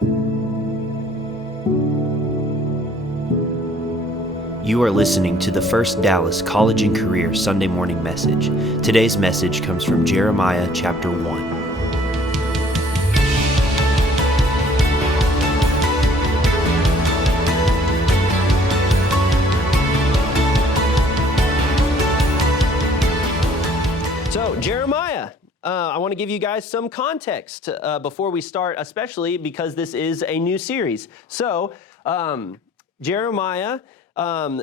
You are listening to the First Dallas College and Career Sunday morning message. Today's message comes from Jeremiah chapter 1. So, Jeremiah, I want to give you guys some context before we start, especially because this is a new series. So, Jeremiah,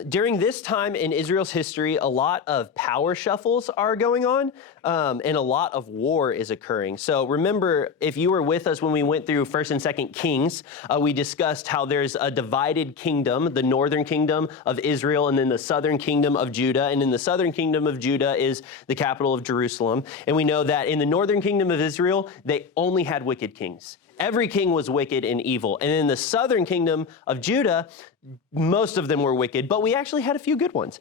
during this time in Israel's history, a lot of power shuffles are going on, and a lot of war is occurring. So remember, if you were with us when we went through 1st and 2nd Kings, we discussed how there's a divided kingdom, the northern kingdom of Israel, and then the southern kingdom of Judah. And in the southern kingdom of Judah is the capital of Jerusalem. And we know that in the northern kingdom of Israel, they only had wicked kings. Every king was wicked and evil. And in the southern kingdom of Judah, most of them were wicked, but we actually had a few good ones.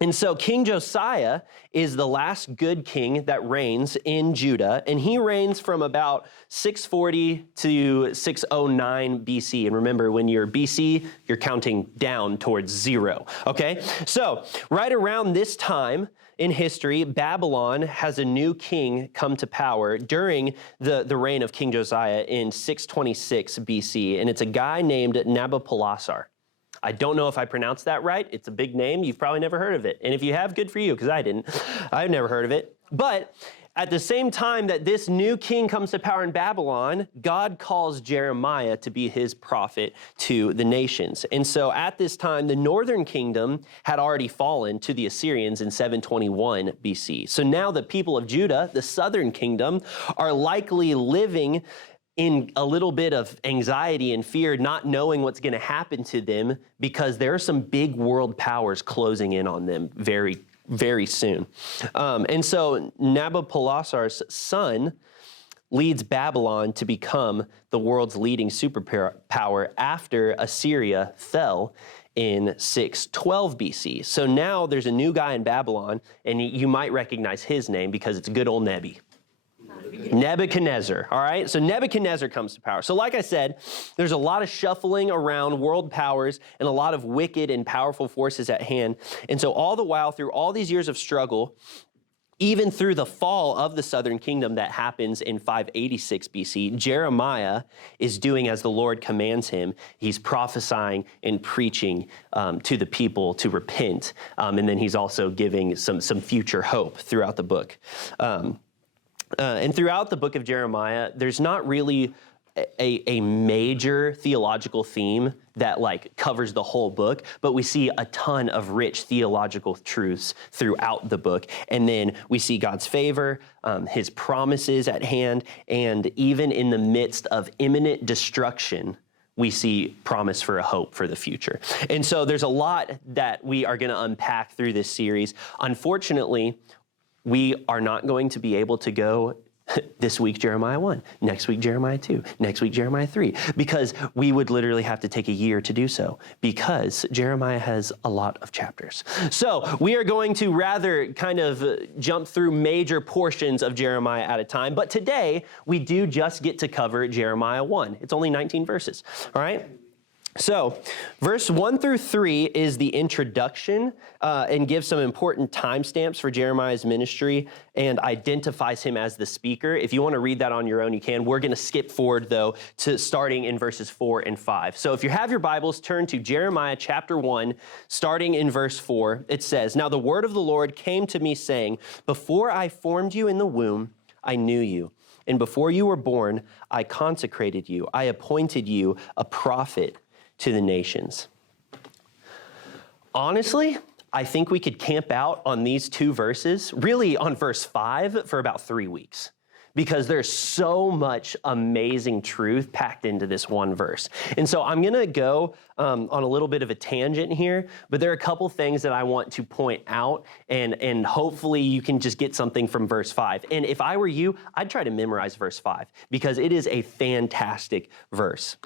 And so King Josiah is the last good king that reigns in Judah, and he reigns from about 640 to 609 BC. And remember, when you're BC, you're counting down towards zero, okay? So right around this time in history, Babylon has a new king come to power during the reign of King Josiah in 626 BC, and it's a guy named Nabopolassar. I don't know if I pronounced that right. It's a big name. You've probably never heard of it. And if you have, good for you, because I didn't. I've never heard of it. But at the same time that this new king comes to power in Babylon, God calls Jeremiah to be his prophet to the nations. And so at this time, the northern kingdom had already fallen to the Assyrians in 721 BC. So now the people of Judah, the southern kingdom, are likely living in a little bit of anxiety and fear, not knowing what's going to happen to them because there are some big world powers closing in on them very, very soon. And so Nabopolassar's son leads Babylon to become the world's leading superpower after Assyria fell in 612 BC. So now there's a new guy in Babylon, and you might recognize his name because it's good old Nebi. Nebuchadnezzar, all right? So Nebuchadnezzar comes to power. So like I said, there's a lot of shuffling around world powers and a lot of wicked and powerful forces at hand. And so all the while, through all these years of struggle, even through the fall of the southern kingdom that happens in 586 BC, Jeremiah is doing as the Lord commands him. He's prophesying and preaching to the people to repent. And then he's also giving some future hope throughout the book. And throughout the book of Jeremiah, there's not really a major theological theme that covers the whole book, but we see a ton of rich theological truths throughout the book. And then we see God's favor, his promises at hand, and even in the midst of imminent destruction, we see promise for a hope for the future. And so there's a lot that we are going to unpack through this series. Unfortunately, we are not going to be able to go this week, Jeremiah 1, next week, Jeremiah 2, next week, Jeremiah 3, because we would literally have to take a year to do so because Jeremiah has a lot of chapters. So we are going to rather kind of jump through major portions of Jeremiah at a time. But today we do just get to cover Jeremiah 1. It's only 19 verses. All right. So, verse 1 through 3 is the introduction and gives some important timestamps for Jeremiah's ministry and identifies him as the speaker. If you want to read that on your own, you can. We're going to skip forward, though, to starting in verses 4 and 5. So if you have your Bibles, turn to Jeremiah chapter 1, starting in verse 4. It says, "Now the word of the Lord came to me, saying, Before I formed you in the womb, I knew you. And before you were born, I consecrated you. I appointed you a prophet to the nations." Honestly, I think we could camp out on these two verses, really on verse 5, for about 3 weeks, because there's so much amazing truth packed into this one verse. And so I'm going to go on a little bit of a tangent here, but there are a couple things that I want to point out, and hopefully you can just get something from verse 5. And if I were you, I'd try to memorize verse 5, because it is a fantastic verse.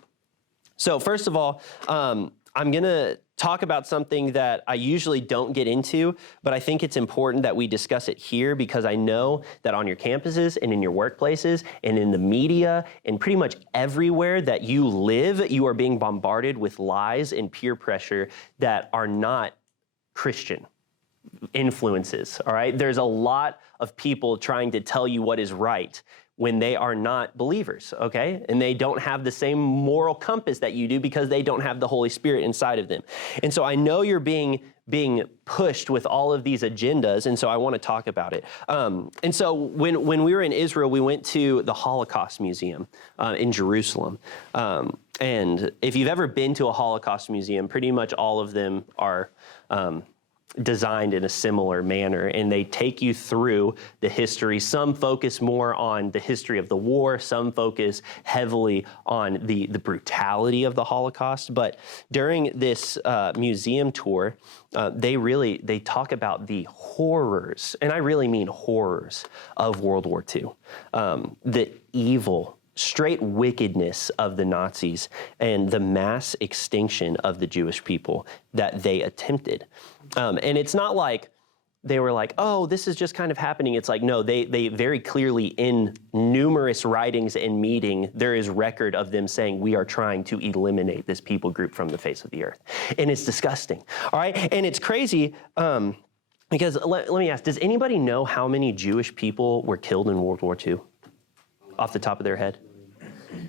So first of all, I'm going to talk about something that I usually don't get into, but I think it's important that we discuss it here because I know that on your campuses and in your workplaces and in the media and pretty much everywhere that you live, you are being bombarded with lies and peer pressure that are not Christian influences, all right? There's a lot of people trying to tell you what is right when they are not believers, okay? And they don't have the same moral compass that you do because they don't have the Holy Spirit inside of them. And so I know you're being pushed with all of these agendas, and so I want to talk about it. And so when we were in Israel, we went to the Holocaust Museum in Jerusalem. And if you've ever been to a Holocaust museum, pretty much all of them are designed in a similar manner, and they take you through the history. Some focus more on the history of the war, some focus heavily on the brutality of the Holocaust. But during this museum tour, they talk about the horrors, and I really mean horrors, of World War II. The evil, straight wickedness of the Nazis and the mass extinction of the Jewish people that they attempted. And it's not like they were like, oh, this is just kind of happening. It's like, no, they very clearly in numerous writings and meeting, there is record of them saying, we are trying to eliminate this people group from the face of the earth. And it's disgusting, all right? And it's crazy because let me ask, does anybody know how many Jewish people were killed in World War II off the top of their head?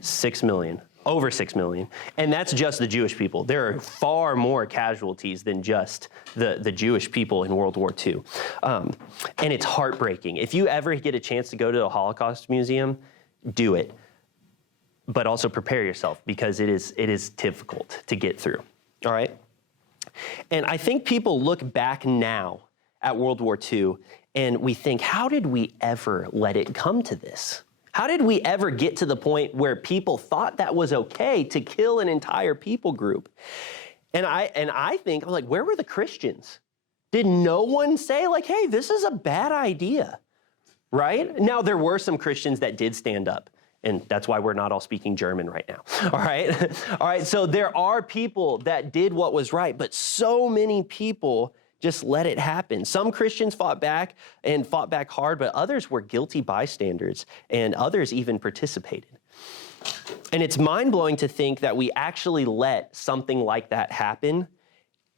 6 million, over 6 million. And that's just the Jewish people. There are far more casualties than just the Jewish people in World War II. And it's heartbreaking. If you ever get a chance to go to a Holocaust museum, do it. But also prepare yourself because it is difficult to get through, all right? And I think people look back now at World War II and we think, how did we ever let it come to this? How did we ever get to the point where people thought that was okay to kill an entire people group? And I think, I'm like, where were the Christians? Did no one say like, hey, this is a bad idea, right? Now, there were some Christians that did stand up, and that's why we're not all speaking German right now, all right? All right, so there are people that did what was right, but so many people just let it happen. Some Christians fought back hard, but others were guilty bystanders, and others even participated. And it's mind-blowing to think that we actually let something like that happen,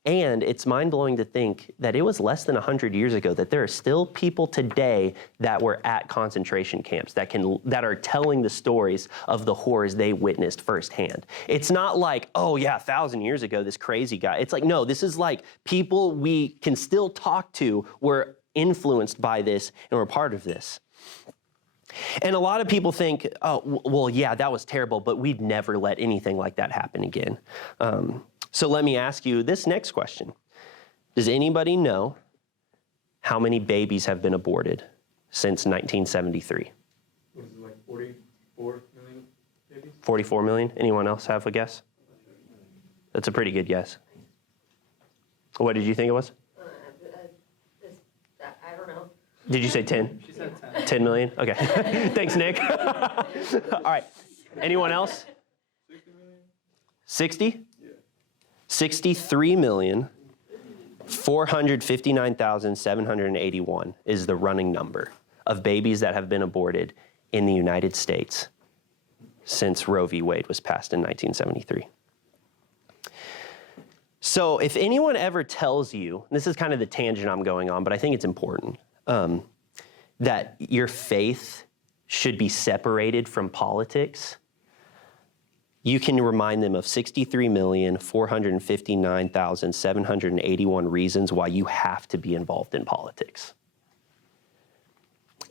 and it's mind-blowing to think that it was less than 100 years ago that there are still people today that were at concentration camps that are telling the stories of the horrors they witnessed firsthand. It's not like, oh yeah, 1,000 years ago, this crazy guy. It's like, no, this is like people we can still talk to were influenced by this and were part of this. And a lot of people think, oh, well, yeah, that was terrible, but we'd never let anything like that happen again. So let me ask you this next question. Does anybody know how many babies have been aborted since 1973? Was it like 44 million babies? 44 million? Anyone else have a guess? That's a pretty good guess. What did you think it was? I don't know. Did you say 10? She said 10. 10 million? Okay. Thanks, Nick. All right. Anyone else? 60 million? 60? Yeah. 63,459,781 is the running number of babies that have been aborted in the United States since Roe v. Wade was passed in 1973. So if anyone ever tells you, this is kind of the tangent I'm going on, but I think it's important, that your faith should be separated from politics, you can remind them of 63,459,781 reasons why you have to be involved in politics.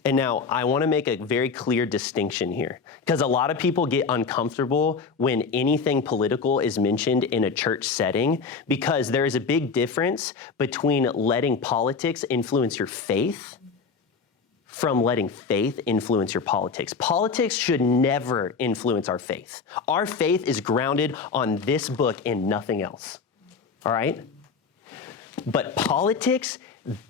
And now, I want to make a very clear distinction here, because a lot of people get uncomfortable when anything political is mentioned in a church setting, because there is a big difference between letting politics influence your faith from letting faith influence your politics. Politics should never influence our faith. Our faith is grounded on this book and nothing else, all right? But politics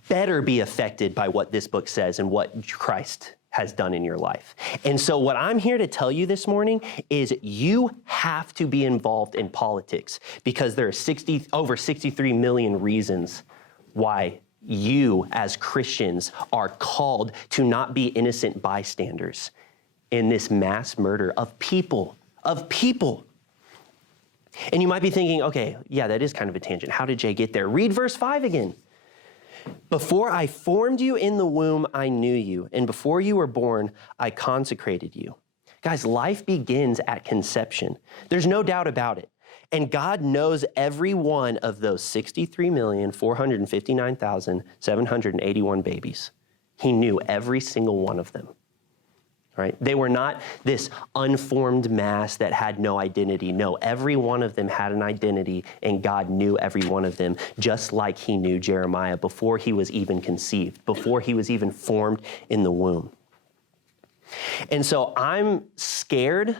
better be affected by what this book says and what Christ has done in your life. And so what I'm here to tell you this morning is you have to be involved in politics because there are over 63 million reasons why you as Christians are called to not be innocent bystanders in this mass murder of people. And you might be thinking, okay, yeah, that is kind of a tangent. How did Jay get there? Read verse 5 again. Before I formed you in the womb, I knew you. And before you were born, I consecrated you. Guys, life begins at conception. There's no doubt about it. And God knows every one of those 63,459,781 babies. He knew every single one of them. Right? They were not this unformed mass that had no identity. No, every one of them had an identity, and God knew every one of them, just like he knew Jeremiah before he was even conceived, before he was even formed in the womb. And so I'm scared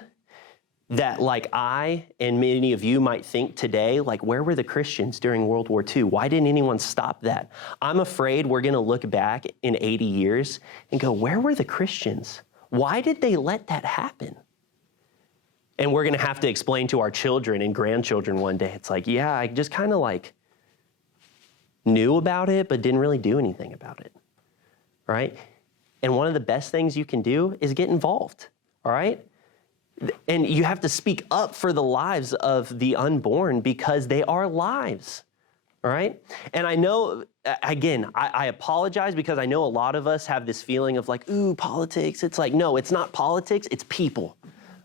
that like I and many of you might think today, like where were the Christians during World War II? Why didn't anyone stop that? I'm afraid we're going to look back in 80 years and go, where were the Christians? Why did they let that happen? And we're going to have to explain to our children and grandchildren one day. It's like, yeah, I just kind of like knew about it, but didn't really do anything about it. Right? And one of the best things you can do is get involved. All right? And you have to speak up for the lives of the unborn because they are lives. All right? And I know, again, I apologize because I know a lot of us have this feeling of like, ooh, politics. It's like, no, it's not politics, it's people.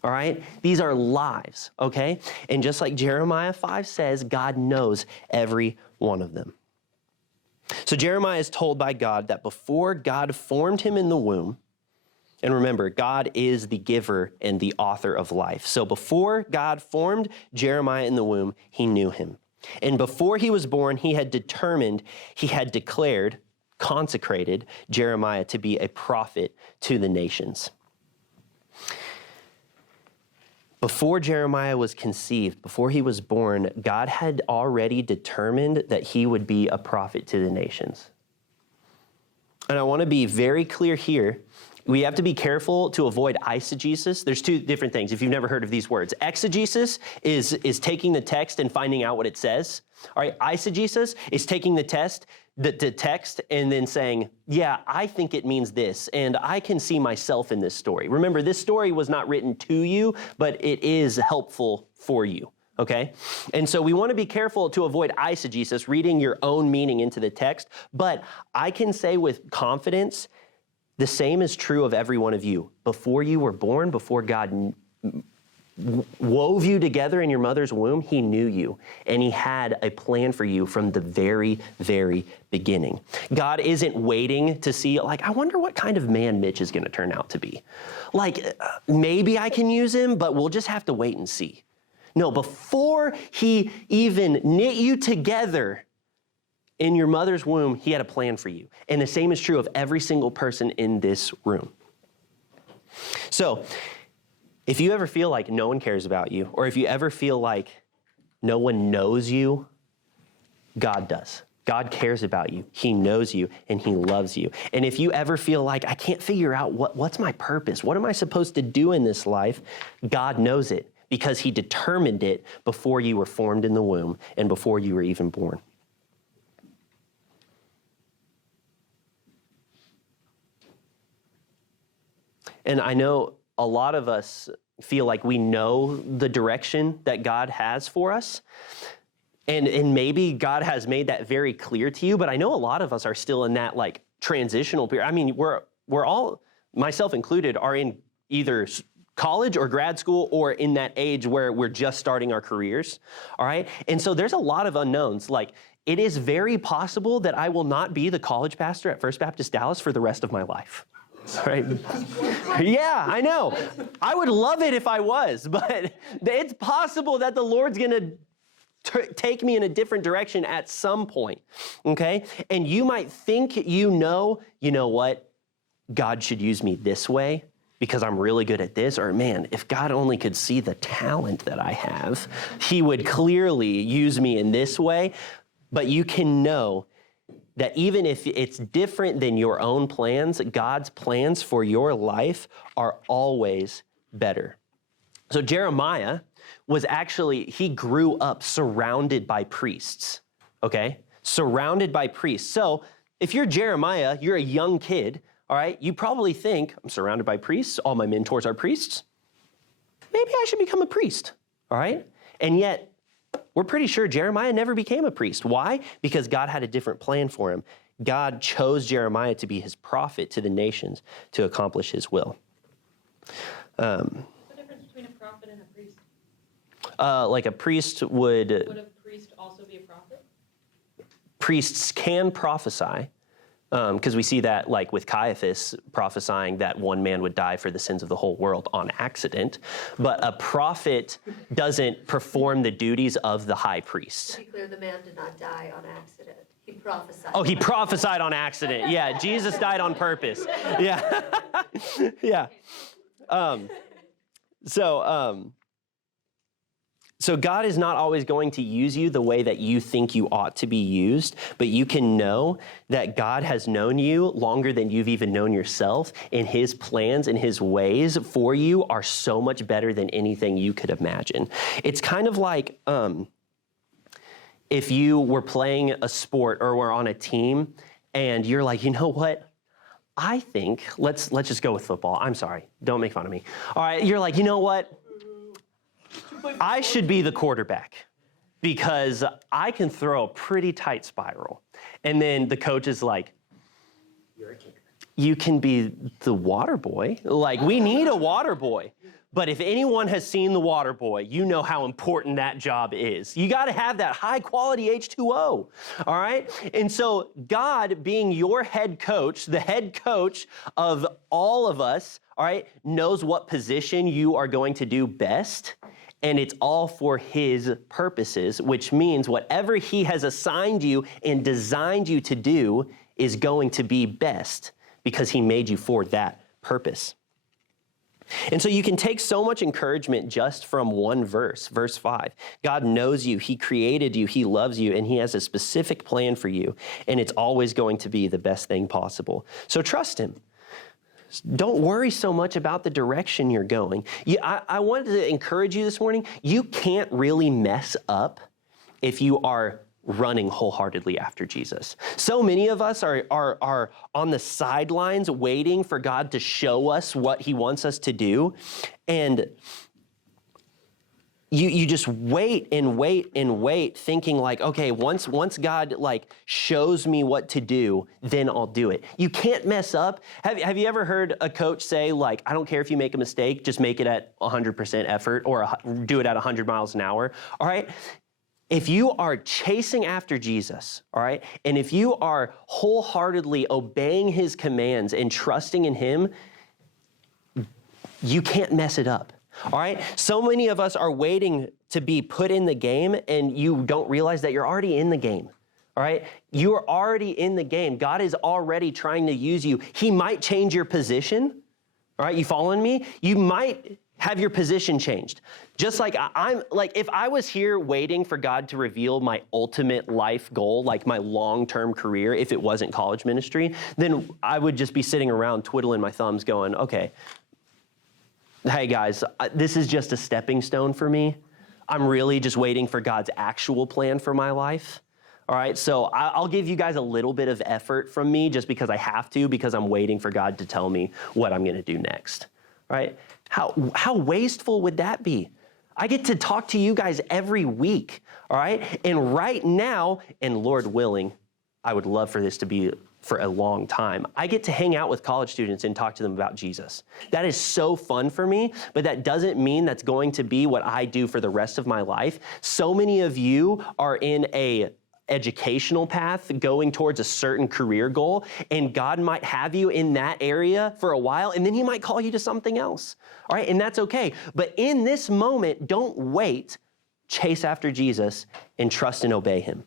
All right? These are lives, okay? And just like Jeremiah 5 says, God knows every one of them. So Jeremiah is told by God that before God formed him in the womb, and remember, God is the giver and the author of life. So before God formed Jeremiah in the womb, he knew him. And before he was born, he had declared, consecrated Jeremiah to be a prophet to the nations. Before Jeremiah was conceived, before he was born, God had already determined that he would be a prophet to the nations. And I want to be very clear here. We have to be careful to avoid eisegesis. There's two different things, if you've never heard of these words. Exegesis is taking the text and finding out what it says. All right, eisegesis is taking the text and then saying, yeah, I think it means this, and I can see myself in this story. Remember, this story was not written to you, but it is helpful for you. Okay? And so we want to be careful to avoid eisegesis, reading your own meaning into the text, but I can say with confidence, the same is true of every one of you. Before you were born, before God wove you together in your mother's womb, he knew you, and he had a plan for you from the very, very beginning. God isn't waiting to see, like, I wonder what kind of man Mitch is going to turn out to be. Like, maybe I can use him, but we'll just have to wait and see. No, before he even knit you together in your mother's womb, he had a plan for you. And the same is true of every single person in this room. So, if you ever feel like no one cares about you, or if you ever feel like no one knows you, God does. God cares about you. He knows you, and he loves you. And if you ever feel like, I can't figure out what's my purpose? What am I supposed to do in this life? God knows it, because he determined it before you were formed in the womb and before you were even born. And I know a lot of us feel like we know the direction that God has for us. And maybe God has made that very clear to you, but I know a lot of us are still in that like transitional period. I mean, we're all, myself included, are in either college or grad school or in that age where we're just starting our careers, all right? And so there's a lot of unknowns. Like, it is very possible that I will not be the college pastor at First Baptist Dallas for the rest of my life. Right? Yeah, I know. I would love it if I was, but it's possible that the Lord's going to take me in a different direction at some point, okay? And you might think you know what? God should use me this way because I'm really good at this, or man, if God only could see the talent that I have, he would clearly use me in this way. But you can know that even if it's different than your own plans, God's plans for your life are always better. So Jeremiah he grew up surrounded by priests, okay? Surrounded by priests. So if you're Jeremiah, you're a young kid, all right? You probably think, I'm surrounded by priests, all my mentors are priests. Maybe I should become a priest, all right? And yet, we're pretty sure Jeremiah never became a priest. Why? Because God had a different plan for him. God chose Jeremiah to be his prophet to the nations to accomplish his will. What's the difference between a prophet and a priest? Like a priest would Would a priest also be a prophet? priests can prophesy, because we see that like with Caiaphas prophesying that one man would die for the sins of the whole world on accident. But a prophet doesn't perform the duties of the high priest. To be clear, the man did not die on accident. He prophesied. Oh, he prophesied on accident. Yeah, Jesus died on purpose. Yeah. Yeah. So God is not always going to use you the way that you think you ought to be used, but you can know that God has known you longer than you've even known yourself, and his plans and his ways for you are so much better than anything you could imagine. It's kind of like if you were playing a sport or were on a team and you're like, you know what? I think, let's just go with football. I'm sorry. Don't make fun of me. All right. You're like, you know what? I should be the quarterback because I can throw a pretty tight spiral. And then the coach is like, You're a kicker. you can be the water boy. Like, we need a water boy. But if anyone has seen the water boy, you know how important that job is. You got to have that high quality H2O, all right? And so God, being your head coach, the head coach of all of us, all right, knows what position you are going to do best. And it's all for his purposes, which means whatever he has assigned you and designed you to do is going to be best because he made you for that purpose. And so you can take so much encouragement just from one verse, verse 5. God knows you, he created you, he loves you, and he has a specific plan for you, and it's always going to be the best thing possible. So trust him. Don't worry so much about the direction you're going. I wanted to encourage you this morning. You can't really mess up if you are running wholeheartedly after Jesus. So many of us are on the sidelines waiting for God to show us what he wants us to do. And you just wait and wait and wait, thinking like, okay, once God like shows me what to do, then I'll do it. You can't mess up. Have you ever heard a coach say like, I don't care if you make a mistake, just make it at 100% effort or do it at 100 miles an hour, all right? If you are chasing after Jesus, all right, and if you are wholeheartedly obeying his commands and trusting in him, you can't mess it up. All right. So many of us are waiting to be put in the game, and you don't realize that you're already in the game. All right. You are already in the game. God is already trying to use you. He might change your position. All right. You following me? You might have your position changed. Just like I'm like, if I was here waiting for God to reveal my ultimate life goal, like my long-term career, if it wasn't college ministry, then I would just be sitting around twiddling my thumbs going, okay, hey guys, this is just a stepping stone for me. I'm really just waiting for God's actual plan for my life. All right, so I'll give you guys a little bit of effort from me just because I have to, because I'm waiting for God to tell me what I'm gonna do next, right? How wasteful would that be? I get to talk to you guys every week, all right? And right now, and Lord willing, I would love for this to be for a long time, I get to hang out with college students and talk to them about Jesus. That is so fun for me, but that doesn't mean that's going to be what I do for the rest of my life. So many of you are in a educational path going towards a certain career goal, and God might have you in that area for a while, and then he might call you to something else. All right, and that's okay. But in this moment, don't wait. Chase after Jesus and trust and obey him.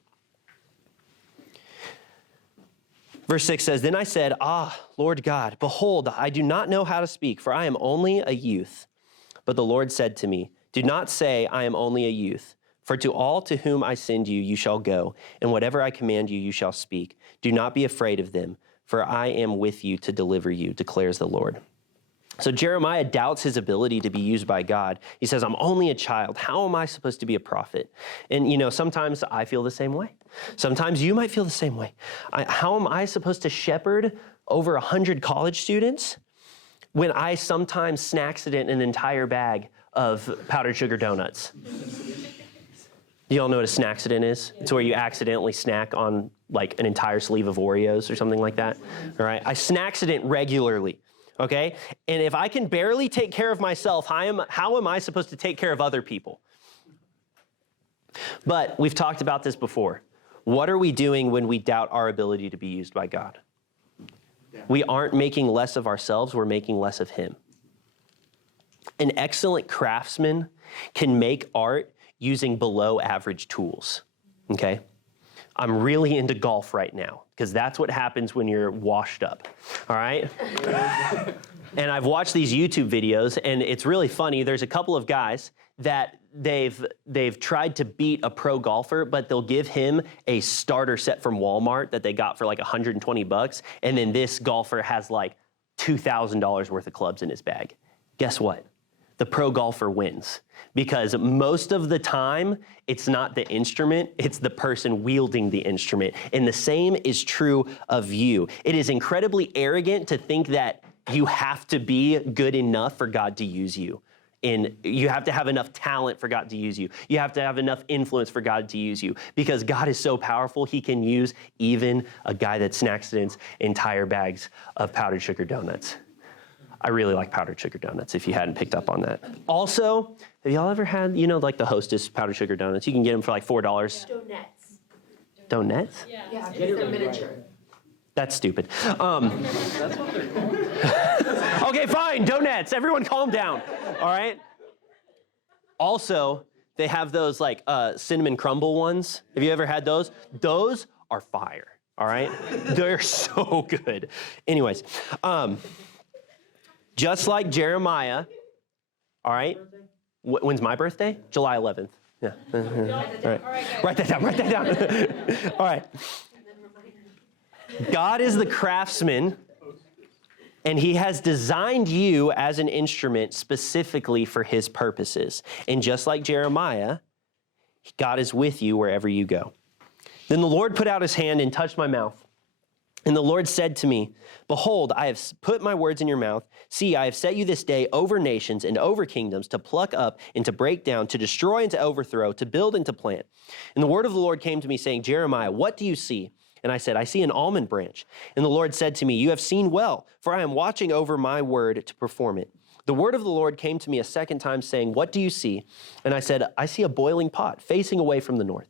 Verse 6 says, Then I said, Lord God, behold, I do not know how to speak, for I am only a youth. But the Lord said to me, Do not say I am only a youth, For to all to whom I send you, you shall go, and whatever I command you, you shall speak. Do not be afraid of them, for I am with you to deliver you, declares the Lord. So Jeremiah doubts his ability to be used by God. He says, I'm only a child. How am I supposed to be a prophet? And, sometimes I feel the same way. Sometimes you might feel the same way. How am I supposed to shepherd over 100 college students when I sometimes snack-accident an entire bag of powdered sugar donuts? Do you all know what a snack-accident is? It's where you accidentally snack on like an entire sleeve of Oreos or something like that. All right, I snack-accident regularly. Okay? And if I can barely take care of myself, how am I supposed to take care of other people? But we've talked about this before. What are we doing when we doubt our ability to be used by God? We aren't making less of ourselves, we're making less of Him. An excellent craftsman can make art using below average tools, okay? I'm really into golf right now because that's what happens when you're washed up, all right? And I've watched these YouTube videos, and it's really funny. There's a couple of guys that they've tried to beat a pro golfer, but they'll give him a starter set from Walmart that they got for like $120, and then this golfer has like $2,000 worth of clubs in his bag. Guess what? The pro golfer wins, because most of the time, it's not the instrument, it's the person wielding the instrument. And the same is true of you. It is incredibly arrogant to think that you have to be good enough for God to use you. And you have to have enough talent for God to use you. You have to have enough influence for God to use you, because God is so powerful, He can use even a guy that snack-accidents entire bags of powdered sugar donuts. I really like powdered sugar donuts, if you hadn't picked up on that. Also, have y'all ever had, like the Hostess powdered sugar donuts? You can get them for like $4. Donuts. Donuts? Yeah, they're miniature. That's stupid. Okay, fine, donuts. Everyone calm down, all right? Also, they have those like cinnamon crumble ones. Have you ever had those? Those are fire, all right? They're so good. Anyways, just like Jeremiah, all right? When's my birthday? July 11th. Yeah. All right. Write that down. All right. God is the craftsman, and He has designed you as an instrument specifically for His purposes. And just like Jeremiah, God is with you wherever you go. Then the Lord put out His hand and touched my mouth. And the Lord said to me, Behold, I have put my words in your mouth. See, I have set you this day over nations and over kingdoms, to pluck up and to break down, to destroy and to overthrow, to build and to plant. And the word of the Lord came to me, saying, Jeremiah, what do you see? And I said, I see an almond branch. And the Lord said to me, You have seen well, for I am watching over my word to perform it. The word of the Lord came to me a second time, saying, What do you see? And I said, I see a boiling pot facing away from the north.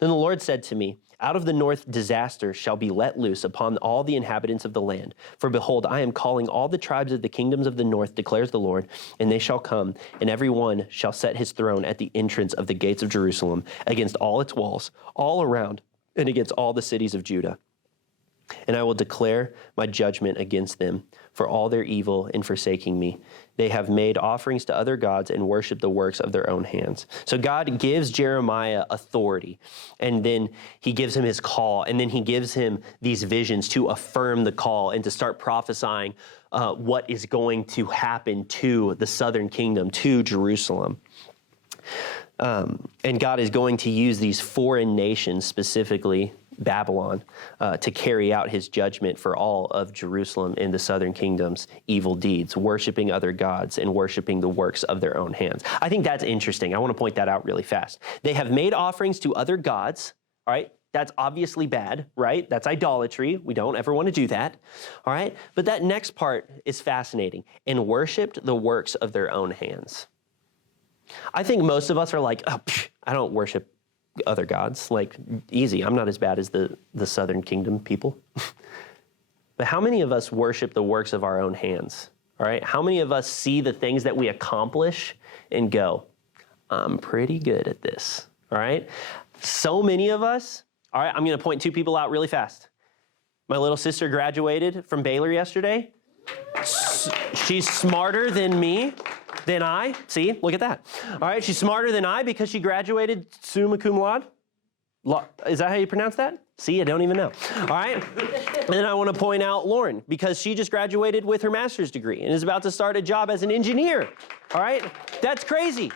Then the Lord said to me, Out of the north disaster shall be let loose upon all the inhabitants of the land. For behold, I am calling all the tribes of the kingdoms of the north, declares the Lord, and they shall come, and every one shall set his throne at the entrance of the gates of Jerusalem, against all its walls, all around, and against all the cities of Judah. And I will declare my judgment against them for all their evil in forsaking me. They have made offerings to other gods and worshiped the works of their own hands. So God gives Jeremiah authority, and then He gives him his call, and then He gives him these visions to affirm the call and to start prophesying what is going to happen to the southern kingdom, to Jerusalem. And God is going to use these foreign nations, specifically Babylon, to carry out His judgment for all of Jerusalem and the southern kingdom's evil deeds, worshiping other gods and worshiping the works of their own hands. I think that's interesting. I want to point that out really fast. They have made offerings to other gods, all right? That's obviously bad, right? That's idolatry. We don't ever want to do that, all right? But that next part is fascinating. And worshiped the works of their own hands. I think most of us are like, I don't worship other gods. Like, easy. I'm not as bad as the southern kingdom people. But how many of us worship the works of our own hands? All right? How many of us see the things that we accomplish and go, I'm pretty good at this? All right? So many of us, all right, I'm going to point two people out really fast. My little sister graduated from Baylor yesterday. She's smarter than me. than I. See, look at that. All right, she's smarter than I because she graduated summa cum laude. Is that how you pronounce that? See, I don't even know. All right. And then I want to point out Lauren because she just graduated with her master's degree and is about to start a job as an engineer. All right. That's crazy.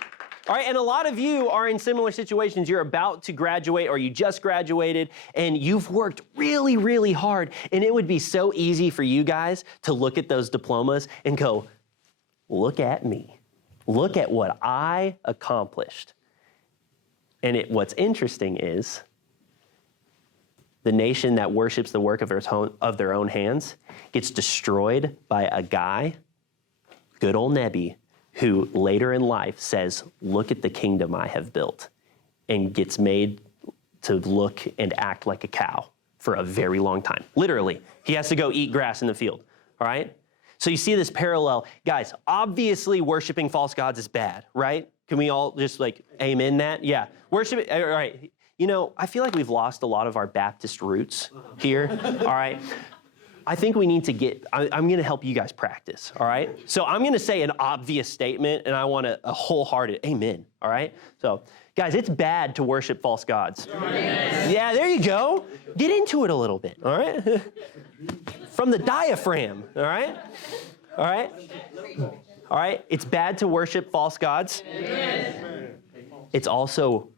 All right. And a lot of you are in similar situations. You're about to graduate or you just graduated and you've worked really, really hard. And it would be so easy for you guys to look at those diplomas and go, look at me. Look at what I accomplished. And what's interesting is the nation that worships the work of their own hands gets destroyed by a guy, good old Nebi, who later in life says, look at the kingdom I have built, and gets made to look and act like a cow for a very long time. Literally, he has to go eat grass in the field, all right? So you see this parallel. Guys, obviously worshiping false gods is bad, right? Can we all just amen that? Yeah, worship, all right. You know, I feel like we've lost a lot of our Baptist roots here, all right? I think we need to I'm going to help you guys practice, all right? So I'm going to say an obvious statement, and I want a wholehearted amen, all right? So, guys, it's bad to worship false gods. Amen. Yeah, there you go. Get into it a little bit, all right? From the diaphragm, all right? All right? All right? It's bad to worship false gods. Amen. It's also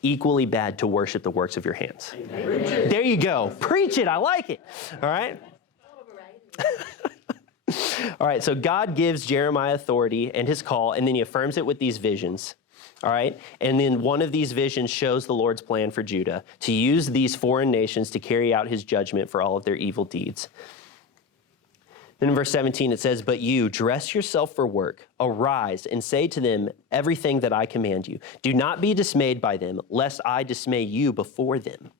equally bad to worship the works of your hands. Amen. There you go. Preach it. I like it. All right? All right, so God gives Jeremiah authority and his call, and then he affirms it with these visions. All right, and then one of these visions shows the Lord's plan for Judah to use these foreign nations to carry out his judgment for all of their evil deeds. Then in verse 17, it says, but you, dress yourself for work, arise, and say to them everything that I command you. Do not be dismayed by them, lest I dismay you before them.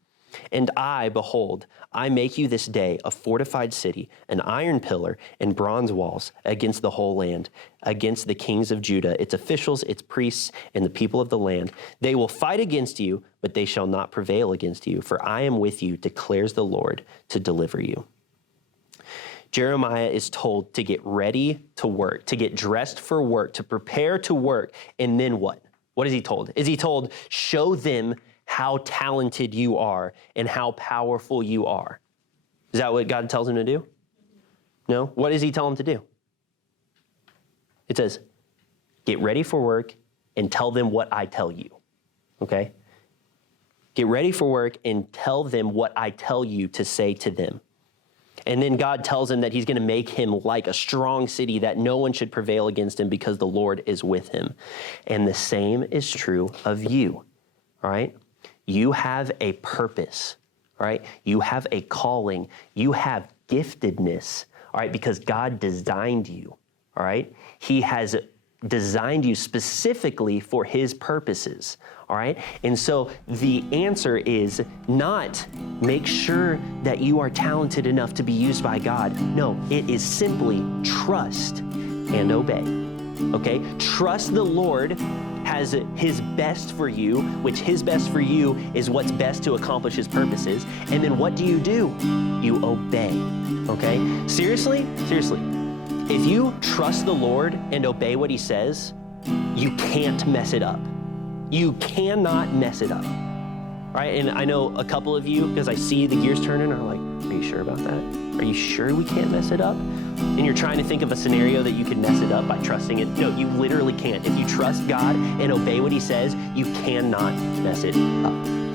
And I, behold, I make you this day a fortified city, an iron pillar and bronze walls against the whole land, against the kings of Judah, its officials, its priests, and the people of the land. They will fight against you, but they shall not prevail against you, for I am with you, declares the Lord, to deliver you. Jeremiah is told to get ready to work, to get dressed for work, to prepare to work, and then what? What is he told? Is he told, show them how talented you are and how powerful you are? Is that what God tells him to do? No? What does he tell him to do? It says, get ready for work and tell them what I tell you, okay? Get ready for work and tell them what I tell you to say to them. And then God tells him that he's going to make him like a strong city, that no one should prevail against him because the Lord is with him. And the same is true of you, all right? You have a purpose, all right? You have a calling. You have giftedness, all right, because God designed you, all right? He has designed you specifically for his purposes, all right? And so the answer is not make sure that you are talented enough to be used by God. No, it is simply trust and obey, okay? Trust the Lord has his best for you, which his best for you is what's best to accomplish his purposes. And then what do? You obey, okay? Seriously? If you trust the Lord and obey what he says, you can't mess it up. You cannot mess it up, right? And I know a couple of you, because I see the gears turning, are like, are you sure about that? Are you sure we can't mess it up? And you're trying to think of a scenario that you could mess it up by trusting it. No, you literally can't. If you trust God and obey what he says, you cannot mess it up.